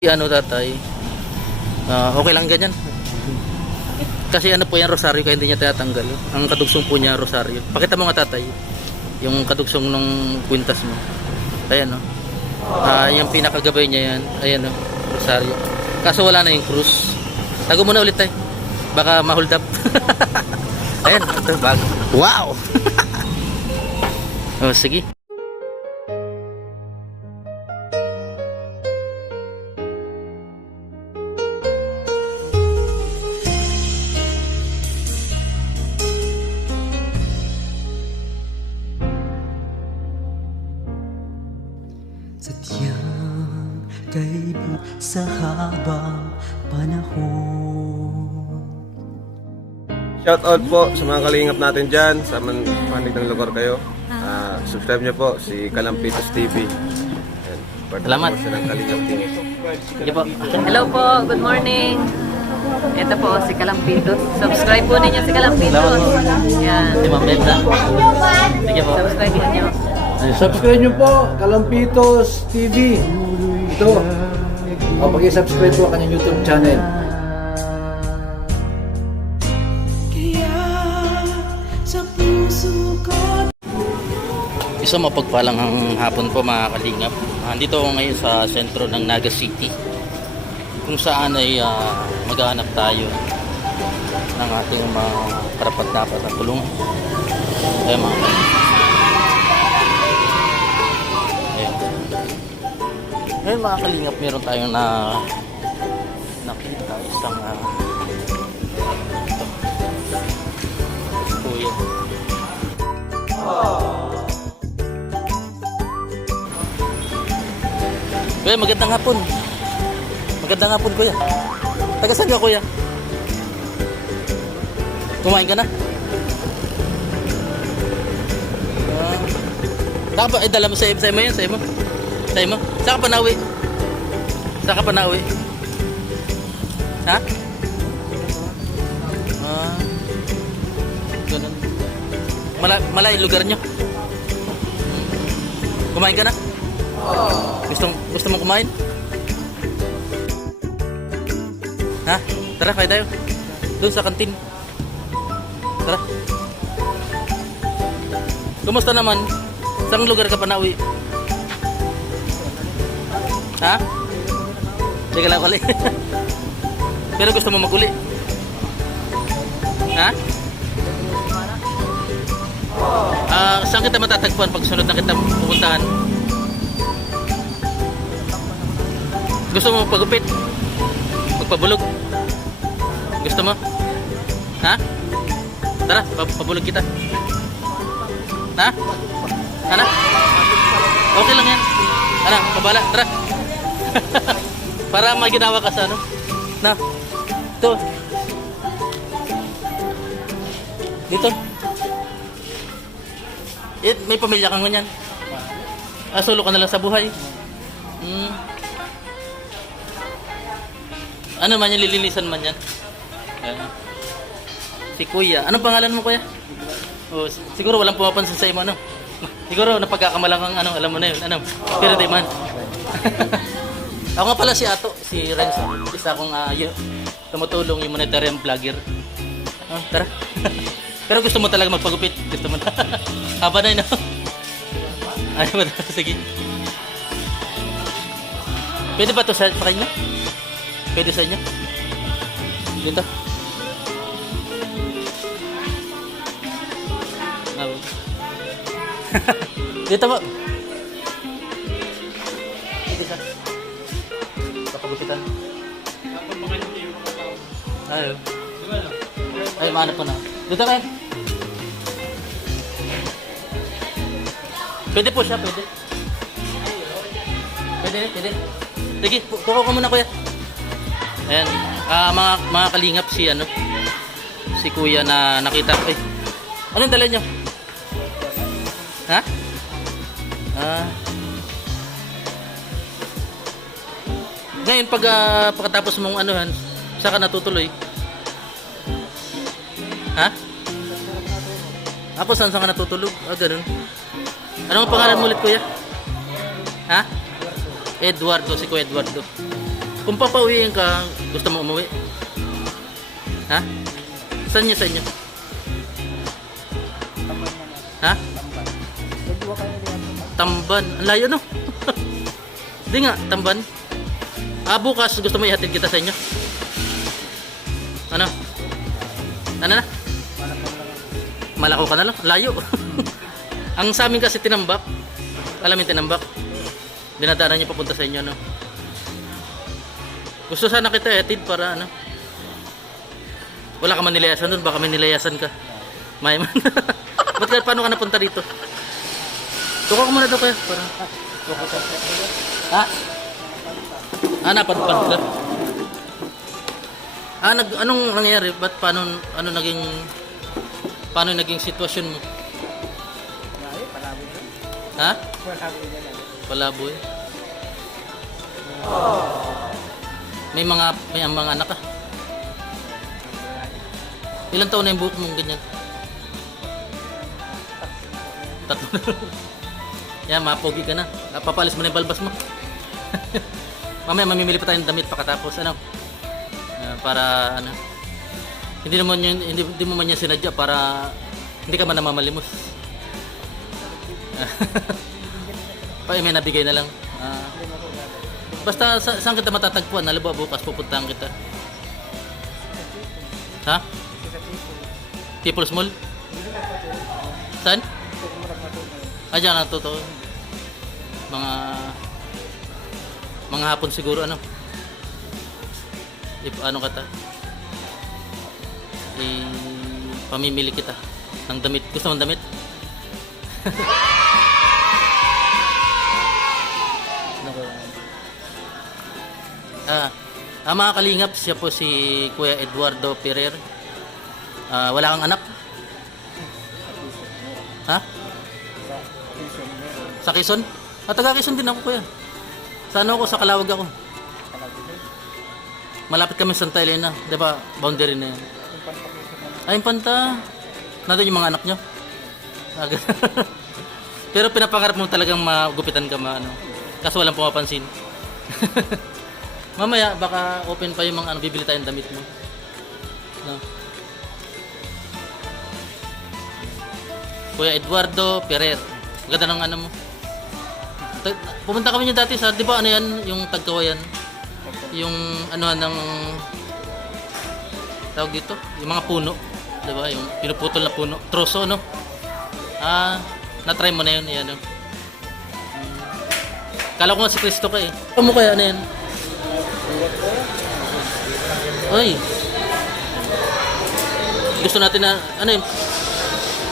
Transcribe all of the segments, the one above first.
Ano tatay, okay lang ganyan. Kasi ano po yan, rosaryo, kaya hindi niya tinatanggal. Ang kadugsong po niya, rosaryo. Pakita mo nga tatay, yung kadugsong ng kwintas mo. Ayan o. Yung pinakagabay niya yan. Ayan o, rosaryo. Kaso wala na yung krus. Tago mo na ulit tayo. Baka ma-hold up. Ayan, ito, bago. Wow! Oh, sige. Sadyang kaibu sa habang panahon. Shout out po sa mga kalingap natin dyan, sa manig ng lugar kayo. Subscribe nyo po si Kalampitos TV. Salamat. Ng Kalingap TV. Sige po. Hello po, good morning. Ito po si Kalampitos. Subscribe po ninyo si Kalampitos. Salamat po. Yan. Si Ma'am Brenda. Sige po. Subscribe ninyo. Subscribe nyo po, Kalampitos TV. Ito. Pag-subscribe po ang kanyang YouTube channel. Isang mapagpalang hapon po mga kalingap. Andito ako ngayon sa sentro ng Naga City, kung saan ay maghahanap tayo ng ating mga karapat-dapat na tulong. Ayan mga kalingap. Ngayon mga kalingap, meron tayong nakita isang kuya. Kuya, magandang hapon. Magandang hapon kuya. Taga saan ka kuya? Kumain ka na? Saka ba, dala mo sa mo yan, sa mo? Sa mo? Saan ka pa nauwi? Saan ka pa nauwi? Ha? Ganun. Malay lugar nyo? Kumain ka na? Gusto mo kumain? Ha? Tara, kaya tayo. Doon sa kantin. Tara. Kumusta naman? Saan lugar ka pa nauwi? Ha? Hindi ka lang uli. Pero gusto mo maguli? Ha? Saan kita matatagpuan pag sunod na kita pupuntahan? Gusto mo magpagupit? Magpabulog? Gusto mo? Ha? Tara, pabulog kita. Ha? Ano? Okay lang yan. Ano? Pabala, tara. Para maginawa ka sa ano? Na? Ito. Dito. May pamilya kang ganyan. Solo ka na lang sa buhay. Ano man yan, lilinisan man yan. Si kuya. Anong pangalan mo kuya? Siguro walang pumapansin sa imo ano? Siguro napagkakamalang kang ano, alam mo na yun. Ano? Pero di man. Ako nga pala si Ato, si Renzo. Isa akong tumutulong humanitarian vlogger. Tara. Pero gusto mo talaga magpagupit? Gusto mo na? Haba na yun, no? Ayaw mo na. Sige. Pwede ba ito sa kanya? Pwede sa inyo? Dito. Dito mo. Dito sa kapagupitan. Ayaw. Ay, mahanap ko na. Dito kayo. Pwede po siya, pwede. Pwede. Sige, tuko ko muna kuya. Ayan, mga kalingap si kuya na nakita ko. Anong dala nyo? Ha? Ngayon pagkatapos mong anuhan, saan ka natutuloy? Ha? Ako saan ka natutulog? Ganun. Anong pangalan mo ulit kuya? Ha? Eduardo, si Kuya Eduardo. Kung papauwiin ka, gusto mo umuwi? Ha? Saan niyo sa inyo? Ha? Tamban. Ang layo no? Di nga, Tamban. Bukas gusto mo ihatid kita sa inyo? Ano? Ano na? Malakaw ka na lang. Layo. Ang sa amin kasi Tinambak. Alam yung Tinambak? Dinadaanan niyo papunta sa inyo, no? Gusto sana kita ihatid para ano? Wala ka man nilayasan doon. Baka may nilayasan ka. May man. Paano ka napunta dito? Tuka ko muna daw kaya. Para... Ha? Napadpad ka? Anong nangyari? Ba't ano naging sitwasyon mo? Ha? Palaboy. May mga anak ka? Ilang taon na yung buhok mong ganyan? 3. Yan, mapogi ka na. Papalis mo na yung balbas mo. Mamaya mamimili pa tayong damit pagkatapos ano. Para ano. Hindi mo man yan sinadya para hindi ka man namamalimos. May nabigay na lang. Basta saan kita matatagpuan? Halimbawa bukas pupuntahan kita. Ha? People's Mall? Saan? Diyan na totoo. Mga hapon siguro ano. Ano kata? Pamimili kita ng damit. Gusto mong damit? Mga kalingap, siya po si Kuya Eduardo Ferrer. Wala kang anak? Ha? Sa Quezon? Taga Quezon din ako, kuya. Sa ano ako? Sa Calawag ako. Malapit kami sa Santa Elena. Diba? Boundary na yan. Infanta. Nandun yung mga anak nyo? Pero pinapangarap mo talagang magupitan ka ano. Kaso walang pumapansin. Mamaya, baka open pa yung mga bibili tayong damit mo. No? Kuya Eduardo Ferrer. Maganda ng ano mo. Pumunta kami niyo dati sa, di ba ano yan, yung Tagkawayan? Yung ano ng tawag dito, yung mga puno, di ba? Yung pinuputol na puno, troso, no? Na-try mo na yun, yan. Kala ko nga si Cristo ka eh. Ano mo kaya, ano yan? Oy. Gusto natin na, ano yun?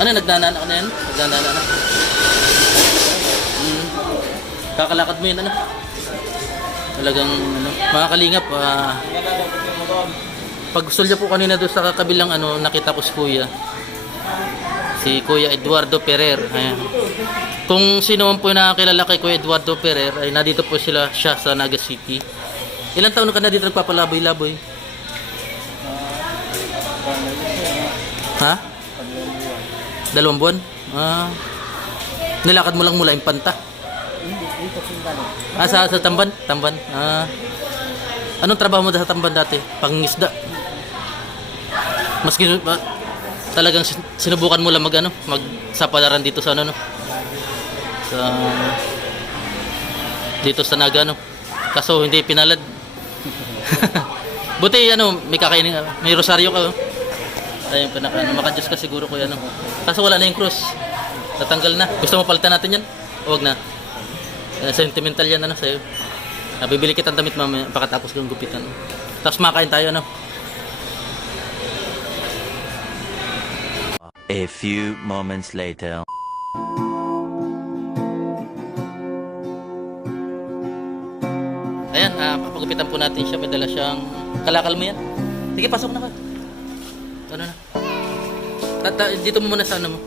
Ano yun, nagnanana ka na yan? Nagnanana na. Kakalakad mo yun, ano? Talagang, ano, mga kalingap, pag gusto niyo po kanina doon sa kabilang, ano, nakita ko si Kuya. Si Kuya Eduardo Ferrer. Ayan. Kung sino man po yung nakakilala kay Kuya Eduardo Ferrer, ay nandito po siya sa Naga City. Ilang taon ka na dito nagpapalaboy-laboy? Ha? 2 buwan? Nilakad mo lang mula Infanta? Sa Tamban? Tamban? Anong trabaho mo sa Tamban dati? Pangingisda? Maski talagang sinubukan mo lang magsapalaran dito sa ano, no? Dito sa Naga, no? Kaso hindi pinalad. Buti may kakainin, may rosaryo ka, oh. Ayun, maka-Diyos ka siguro, kuya, no? Kaso wala na yung cross. Natanggal na. Gusto mo palitan natin yan? O wag na. Sentimental yan, ano, sa'yo. Bibili kitang damit mamaya pagkatapos ng gupitan. Tapos makain tayo, ano? A few moments later. Ayan, papagupitan po natin siya. May dala siyang kalakal mo yan. Sige, pasok na ka. Ano na? Dito mo muna sa ano mo.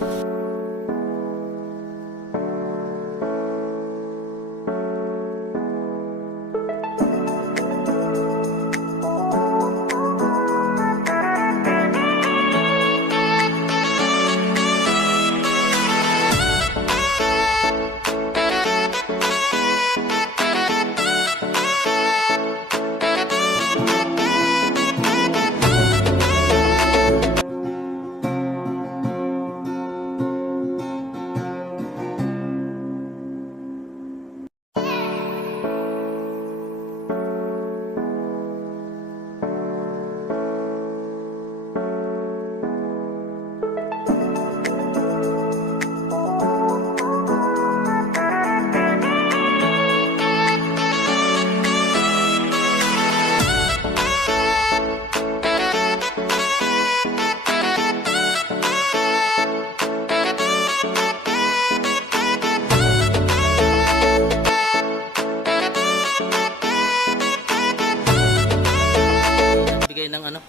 ng ano,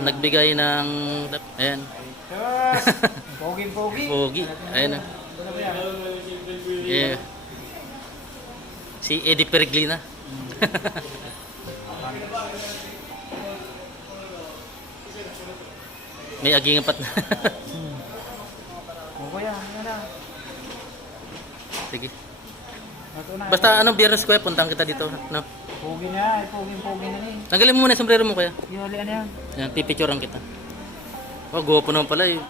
nagbigay ng, ayan, pogi, ayan na. Yeah. Si Eddie Pereglina. May aging apat na. Sige. Basta anong Biyernes kuya, puntahan kita dito, no? Pogi na, pogi na eh. Tanggalin mo muna yung sombrero mo kuya. Yuli, ano yan? Yan, pipicturean kita. Oh, guwapo naman pala eh.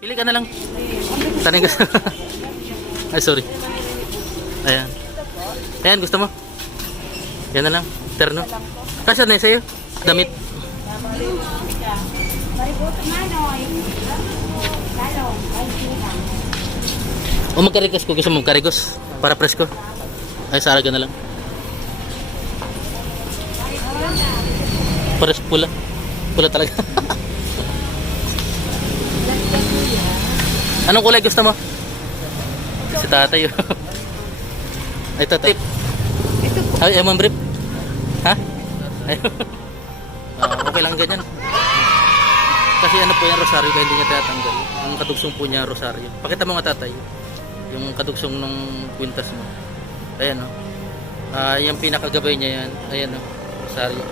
Pili ka na lang. Tanay gusto. Ay, sorry. Ayan. Ayan, gusto mo? Yan na lang. Terno. Kasi na sa'yo? Damit. O magkarigos ko. Gusto mo magkarigos? Para presko. Ay, saraga na lang. Pares pula. Pula talaga. Anong kulay gusto mo? Si tatay. Ay, tatay. Ay, ewan brief. Ha? Ay. Okay lang ganyan. Kasi ano po yan, rosaryo, kaya hindi niya tatanggal. Ang kadugsong po niya, rosaryo. Pakita mo nga tatay. Yung kadugsong ng kwintas mo. Ayan o. Yung pinakagabay niya yan. Ayan o. Rosaryo.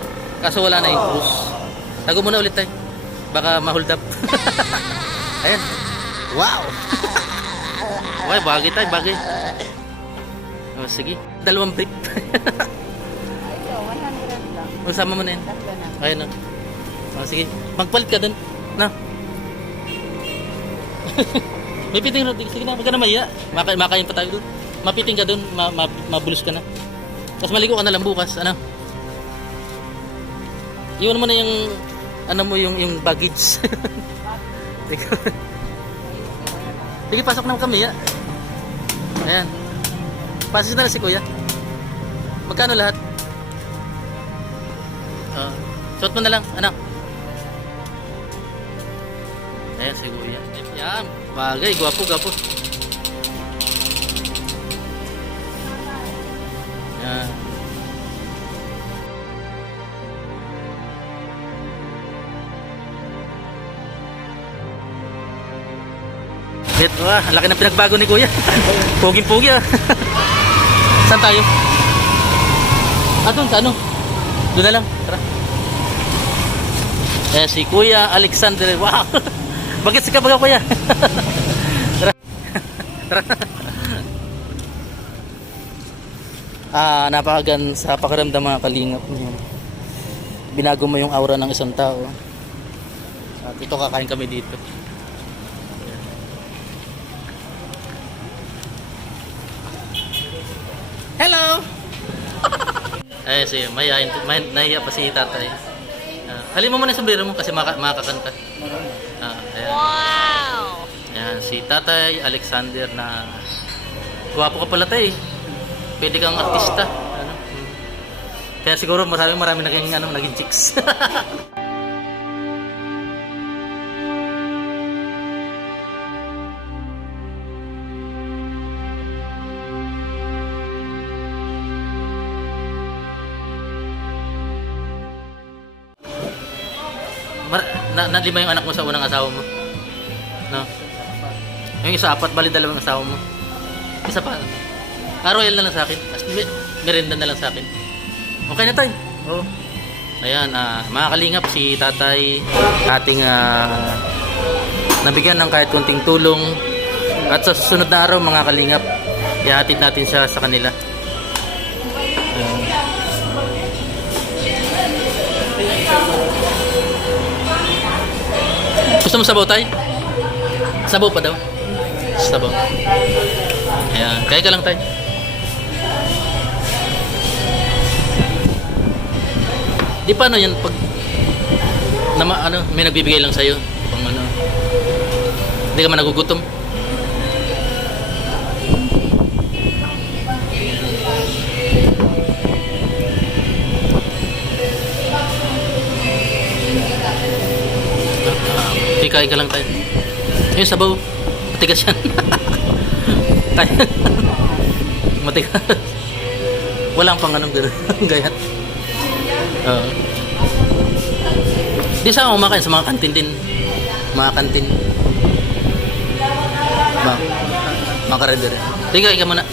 Kaso wala na yung krus. Tago muna ulit tayo. Baka ma-hold up. Ayan. Wow! Okay, bagay tayo, bagay. O, sige. 2 brief. Masama mo na yan. Ayan o. O, sige. Magpalit ka dun. Na. May piting rin. Sige na, wag ka na mahiya. Makain pa tayo dun. Mapiting ka dun, mabulos ka na. Tapos maligo ka na lang bukas. Ano? Iwan mo na yung, ano mo, yung baggage. Sige, pasok na kami, ya. Ayan. Pasok na lang si kuya. Magkano lahat? Suot mo na lang, anak. Ayan, si kuya. Yan, bagay, gwapo. Yan. Wah, laki ng pinagbago ni kuya. Pogi-pogi ah. Saan tayo? Doon, sa ano? Doon na lang, tara. Si Kuya Alexander. Wow. Bakit ka ba kuya? Tara. Tara. Napakagan sa pakiramdam mga kalingap. Binago mo yung aura ng isang tao. At ito kakain kami dito. Hello! Nahiya pa si tatay. Halin mo muna yung sombrero mo kasi makakakanta. Ayan. Wow! Ayan, si tatay Alexander na guwapo ka pala tay. Pwede kang artista. Ano? Kaya siguro marami naging chicks. Lima yung anak mo sa unang asawa mo. No? Yung isa, 4, bali 2 asawa mo. Isa pa. Royal na lang sa akin. Merenda na lang sa akin. Okay na tayo. Oh. Ayan, mga kalingap, si tatay ating nabigyan ng kahit kunting tulong. At sa susunod na araw, mga kalingap, ihatid natin siya sa kanila. Gusto mo sabaw tayo? Sabaw pa daw. Sabaw. Ayan, kaya ka lang tayo. Di pa ano yan pag may nagbibigay lang sa'yo pang ano. Hindi ka man nagugutom. Kain ka lang tayo. Yung sabaw, matigas yan. Matigas. Walang pang anong gano'n. Gayat. Di sa umakain sa mga kantin din. Mga kantin. Mga karender. Tiga, ikaw muna.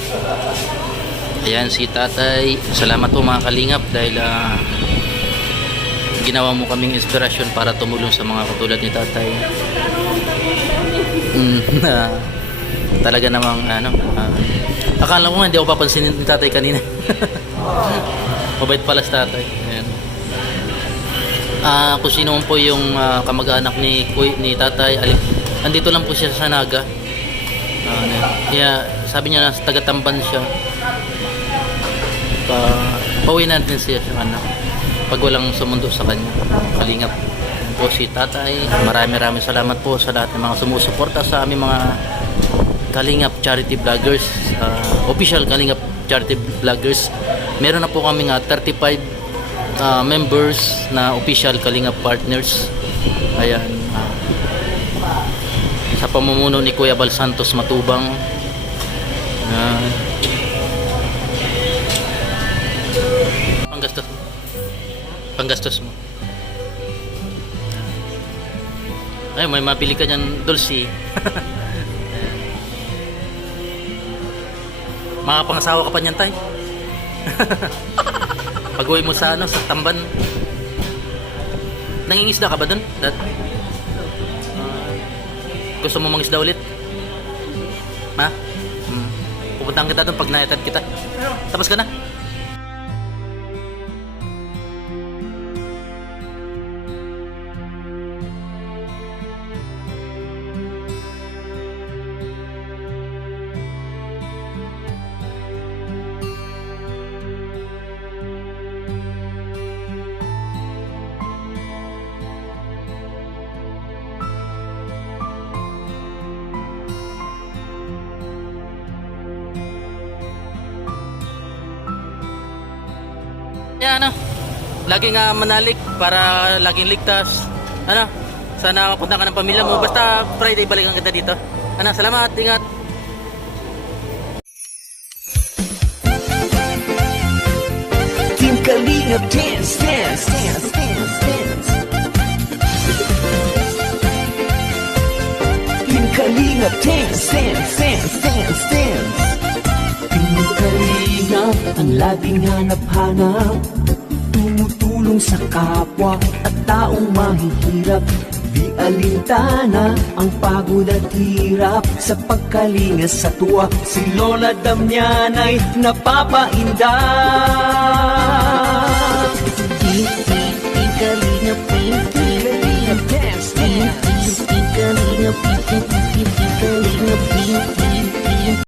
Ayan, si tatay. Salamat po mga kalingap dahil ginawa mo kaming inspirasyon para tumulong sa mga katulad ni tatay. Talaga namang akala ko nga hindi ako papansinin ni tatay kanina. Mabait pala si tatay. Ayan. Kung sino po yung kamag-anak ni tatay, andito lang po siya sa Naga. Kaya sabi niya na taga-Tamban siya. Pauwi natin siya sa anak pag walang sumundo sa kanya. Kalingap. Ayan po si tatay. Maraming salamat po sa lahat ng mga sumusuporta sa aming mga Kalingap Charity Vloggers, official Kalingap Charity Vloggers. Meron na po kami 35 members na official Kalingap partners. Ayan. Sa pamumuno ni Kuya Bal Santos Matubang. Panggastos mo. Ay, may mapili ka dyan, Dulce. Makapangasawa ka pa niyan, tay. Pag-uwi mo sa sa Tamban. Nangingisda ka ba dun? Gusto mo mangisda ulit? Ha? Pupuntahan kita dun pag naitad kita. Tapos ka na? Kaya laging manalig para laging ligtas. Sana mapunta ka ng pamilya mo. Basta Friday balikan kita dito. Salamat, ingat. Team Kalingap dance, dance, dance, dance, dance. Team Kalingap dance, dance, dance, dance, dance. Team Kalingap ang laging hanap-hanap, tumutulong sa kapwa at taong mahihirap. Di alintana ang pagod at hirap sa pagkalinga sa tuwa. Si Lola Damianay napapainda. Kalingap, Kalingap, dance, dance. Kalingap, Kalingap,